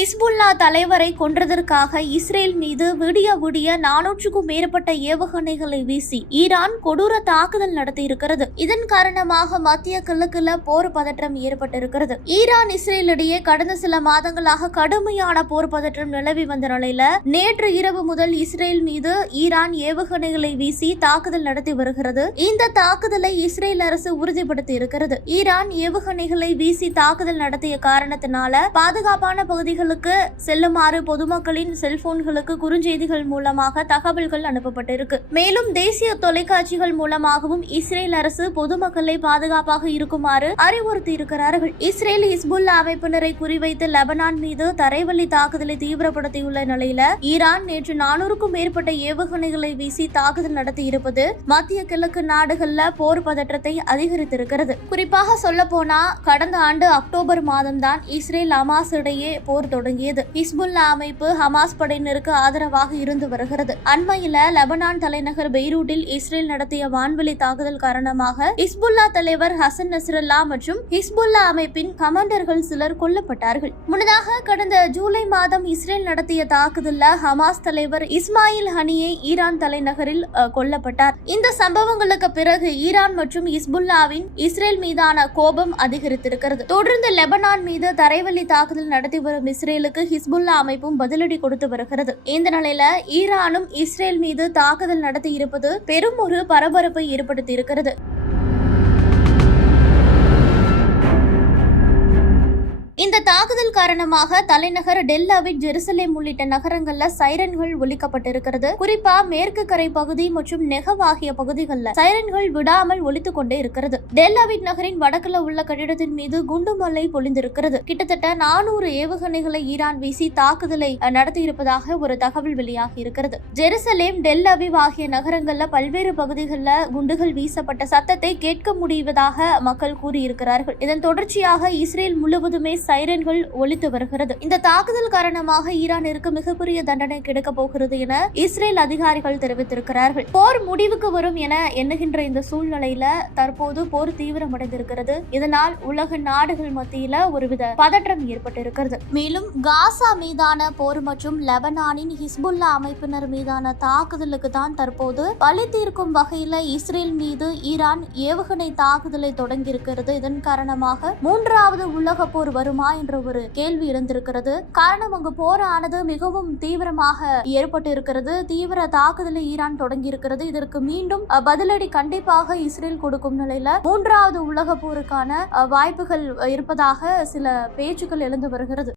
Hezbollah தலைவரை கொன்றதற்காக Israel மீது விடிய விடிய நானூற்றுக்கும் மேற்பட்ட ஏவுகணைகளை வீசி ஈரான் கொடூர தாக்குதல் நடத்தியிருக்கிறது. இதன் காரணமாக மத்திய கிழக்குல போர் பதற்றம் ஏற்பட்டிருக்கிறது. ஈரான் இஸ்ரேலிடையே கடந்த சில மாதங்களாக கடுமையான போர் பதற்றம் நிலவி வந்த நிலையில நேற்று இரவு முதல் இஸ்ரேல் மீது ஈரான் ஏவுகணைகளை வீசி தாக்குதல் நடத்தி வருகிறது. இந்த தாக்குதலை இஸ்ரேல் அரசு உறுதிப்படுத்தி இருக்கிறது. ஈரான் ஏவுகணைகளை வீசி தாக்குதல் நடத்திய காரணத்தினால பாதுகாப்பான இடங்களுக்கு செல்லுமாறு பொதுமக்களின் செல்போன்களுக்கு குறுஞ்செய்திகள் மூலமாக தகவல்கள் அனுப்பப்பட்டிருக்கு. மேலும் தேசிய தொலைக்காட்சிகள் மூலமாகவும் இஸ்ரேல் அரசு பொதுமக்களை பாதுகாப்பாக இருக்குமாறு அறிவுறுத்தி இருக்கிறார்கள் இஸ்ரேல் ஹிஸ்புல்லா அமைப்பினரை குறிவைத்து லெபனான் மீது தரைவழி தாக்குதலை தீவிரப்படுத்தியுள்ள நிலையில ஈரான் நேற்று நானூறுக்கும் மேற்பட்ட ஏவுகணைகளை வீசி தாக்குதல் நடத்தி இருப்பது மத்திய கிழக்கு நாடுகள்ல போர் பதற்றத்தை அதிகரித்திருக்கிறது. குறிப்பாக சொல்ல போனா கடந்த ஆண்டு அக்டோபர் மாதம்தான் இஸ்ரேல் அமாஸ் இடையே போர் தொடங்கியது. ஹிஸ்புல்லா அமைப்பு ஹமாஸ் படையினருக்கு ஆதரவாக இருந்து வருகிறது. அண்மையில லெபனான் தலைநகர் பெய்ரூட்டில் இஸ்ரேல் நடத்திய வான்வெளி தாக்குதல் காரணமாக ஹிஸ்புல்லா தலைவர் ஹசன் நஸ்ரல்லா மற்றும் ஹிஸ்புல்லா அமைப்பின் கமாண்டர்கள் சிலர் கொல்லப்பட்டார்கள். முன்னதாக கடந்த ஜூலை மாதம் இஸ்ரேல் நடத்திய தாக்குதல்ல ஹமாஸ் தலைவர் இஸ்மாயில் ஹனியை ஈரான் தலைநகரில் கொல்லப்பட்டார். இந்த சம்பவங்களுக்கு பிறகு ஈரான் மற்றும் இஸ்புல்லாவின் இஸ்ரேல் மீதான கோபம் அதிகரித்திருக்கிறது. தொடர்ந்து லெபனான் மீது தரைவழி தாக்குதல் நடத்தி வரும் இஸ்ரேல் இஸ்ரேலுக்கு ஹிஸ்புல்லா அமைப்பும் பதிலடி கொடுத்து வருகிறது. இந்த நிலையில ஈரானும் இஸ்ரேல் மீது தாக்குதல் நடத்தி இருப்பது பெரும் ஒரு பரபரப்பை ஏற்படுத்தி இருக்கிறது. இந்த தாக்குதல் காரணமாக தலைநகர் டெல்லாவிட் ஜெருசலேம் உள்ளிட்ட நகரங்கள்ல சைரன்கள் ஒலிக்கப்பட்டிருக்கிறது. குறிப்பா மேற்கு கரை பகுதி மற்றும் நெகவ் ஆகிய பகுதிகளில் சைரன்கள் விடாமல் ஒலித்துக் கொண்டே இருக்கிறது. டெல்லாவிட் நகரின் வடக்குல உள்ள கட்டிடத்தின் மீது குண்டுமலை பொழிந்திருக்கிறது. கிட்டத்தட்ட நானூறு ஏவுகணைகளை ஈரான் வீசி தாக்குதலை நடத்தியிருப்பதாக ஒரு தகவல் வெளியாகி இருக்கிறது. ஜெருசலேம் டெல் அவிவ் ஆகிய நகரங்கள்ல பல்வேறு பகுதிகளில் குண்டுகள் வீசப்பட்ட சத்தத்தை கேட்க முடிவதாக மக்கள் கூறியிருக்கிறார்கள். இதன் தொடர்ச்சியாக இஸ்ரேல் முழுவதுமே சைரன் சைரன்கள் ஒழித்து வருகிறது. இந்த தாக்குதல் காரணமாக ஈரானிற்கு மிகப்பெரிய தண்டனை கிடைக்கப் போகிறது என இஸ்ரேல் அதிகாரிகள் தெரிவித்திருக்கிறார்கள். போர் முடிவுக்கு வரும் என எண்ணுகின்ற இந்த சூழ்நிலையில தற்போது போர் தீவிரமடைந்திருக்கிறது. இதனால் உலக நாடுகள் மத்தியில ஒருவித பதற்றம் ஏற்பட்டிருக்கிறது. மேலும் காசா மீதான போர் மற்றும் லெபனானின் ஹிஸ்புல்லா அமைப்பினர் மீதான தாக்குதலுக்கு தான் தற்போது பழி தீர்க்கும் வகையில இஸ்ரேல் மீது ஈரான் ஏவுகணை தாக்குதலை தொடங்கியிருக்கிறது. இதன் காரணமாக மூன்றாவது உலக போர் வருமா என்ற ஒரு கேள்வி எழுந்திருக்கிறது. காரணம் அங்கு போரானது மிகவும் தீவிரமாக ஏற்பட்டு இருக்கிறது தீவிர தாக்குதலை ஈரான் தொடங்கி இருக்கிறது இதற்கு மீண்டும் பதிலடி கண்டிப்பாக இஸ்ரேல் கொடுக்கும் நிலையில மூன்றாவது உலக போருக்கான வாய்ப்புகள் இருப்பதாக சில பேச்சுக்கள் எழுந்து வருகிறது.